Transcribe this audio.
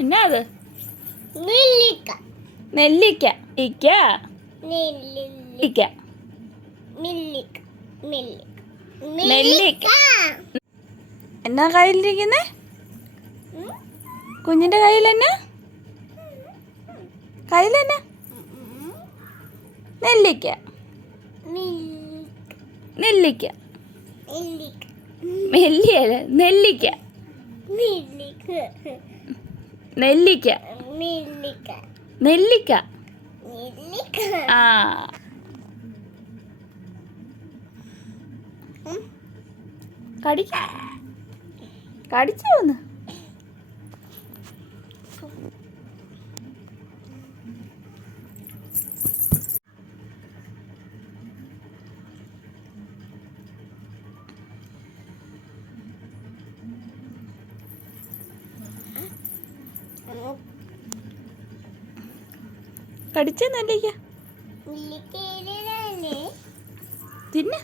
എന്നാ അത്? നെല്ലിക്ക. നെല്ലിക്ക. ഇക്ക? നെല്ലിക്ക. ഇക്ക. നെല്ലിക്ക. എന്നാ കയ്യിലിരിക്കുന്നേ? കുഞ്ഞിന്റെ കയ്യിൽ എന്നാ കയ്യിൽ എന്നാ നെല്ലിക്ക. നെല്ലിക്ക നെല്ലിക്ക നെല്ലിക്ക. നെല്ലിക്ക നെല്ലിക്ക. നെല്ലിക്ക. ആ. കടിക്ക. കടിച്ചു ഒന്ന്. കടിച്ച നെല്ലിക്ക തിന്നെ.